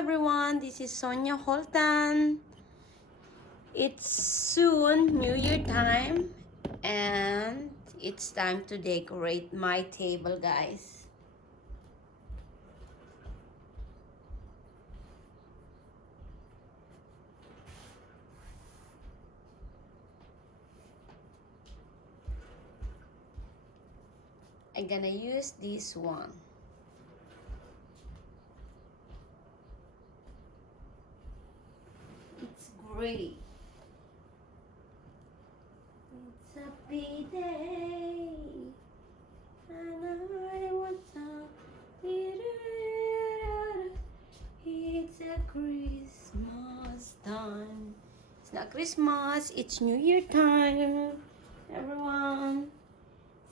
everyone, this is Sonia Holtan. It's soon New Year time and it's time to decorate my table, guys. I'm gonna use this one. It's gray. It's a happy day, and I want some. It's a Christmas time. It's not Christmas, it's New Year time, everyone.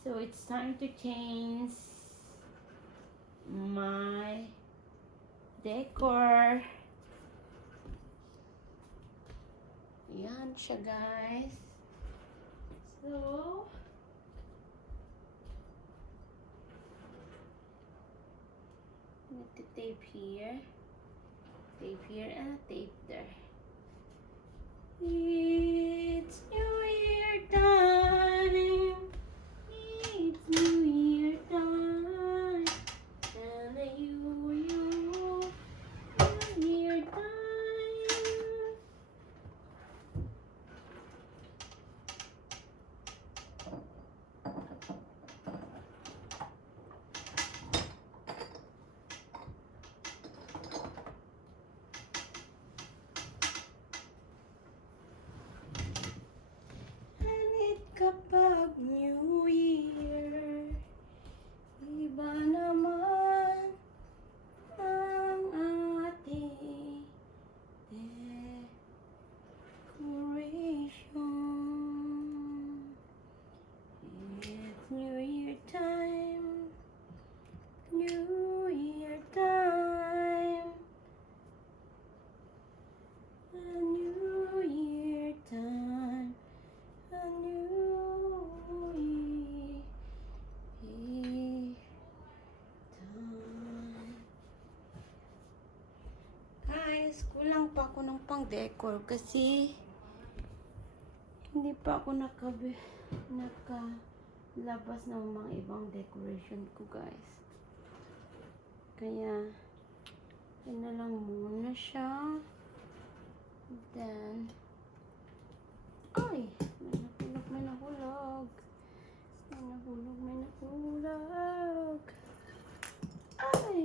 So it's time to change my decor. Yan siya, guys. So, need to tape here, and a tape there. It's New Year time. It's New Year time. And New Year time. Kapag New Year, iba naman ang ating decoration. It's New Year time, New Year time, a New Year time, a New Guys, kulang pa ako ng pang-decor kasi hindi pa ako nakalabas ng mga ibang decoration ko, guys. Kaya, yun na lang muna siya. Then, ay! May nahulog. Ay,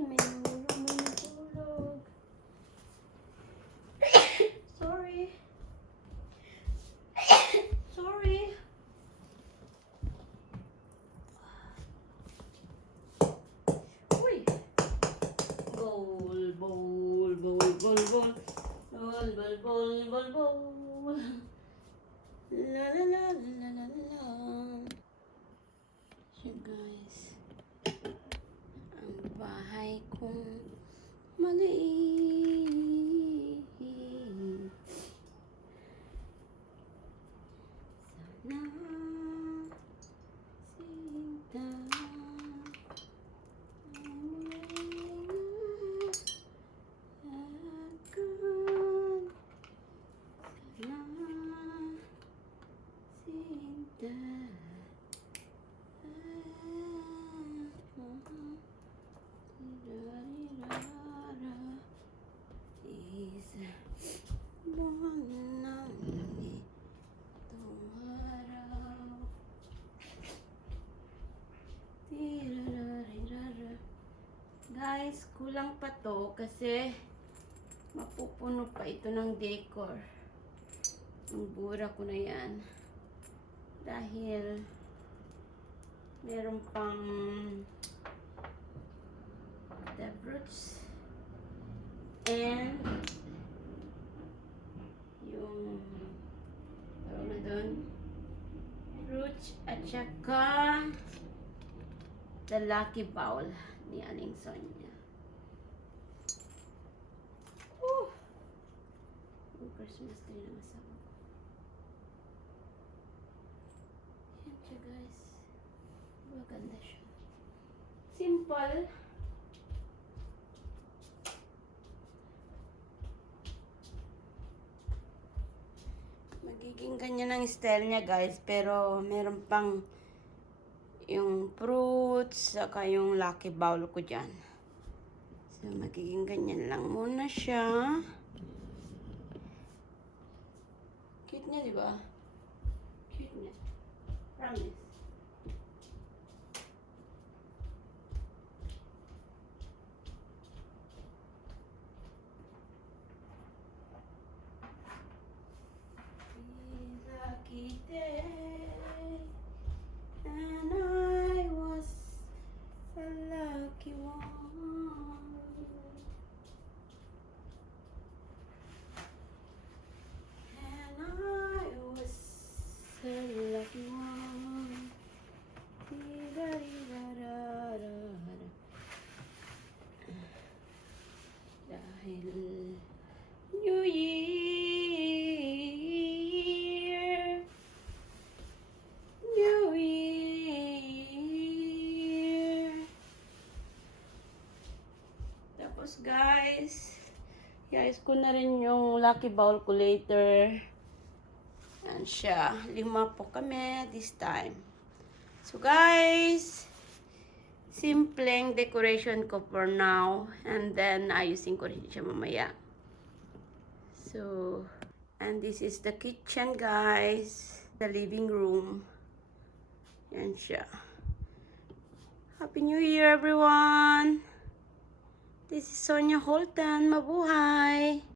may nahulog. Sorry. Uy! Ball. La la la la la la. So guys, ang bahay kong maliit. Sana Guys, kulang pa to kasi mapupuno pa ito ng decor. Ang bura ko na yan. Dahil meron pang the roots and yung tawag na doon roots at saka the lucky bowl ni Aling Sonia. Yung Christmas tree na masama ko. Yan siya, guys. Maganda siya. Simple. Magiging ganyan ang style niya, guys. Pero meron pang yung fruits, saka yung lucky bowl ko dyan. So, magiging ganyan lang muna siya. Cute niya, di ba? Cute niya. Promise. Lucky day, and I was a lucky one. And I was a lucky one. Di-da-di-da-da-da-da. Dahil New Year, New Year. Tapos guys, iayos ko na rin yung lucky bowl ko later. Yan siya. 5 po kami this time. So guys, simpleng decoration ko for now. And then, ayusin ko rin siya mamaya. So, and this is the kitchen, guys. The living room. Yan siya. Happy New Year, everyone! This is Sonia Holtan. Mabuhay!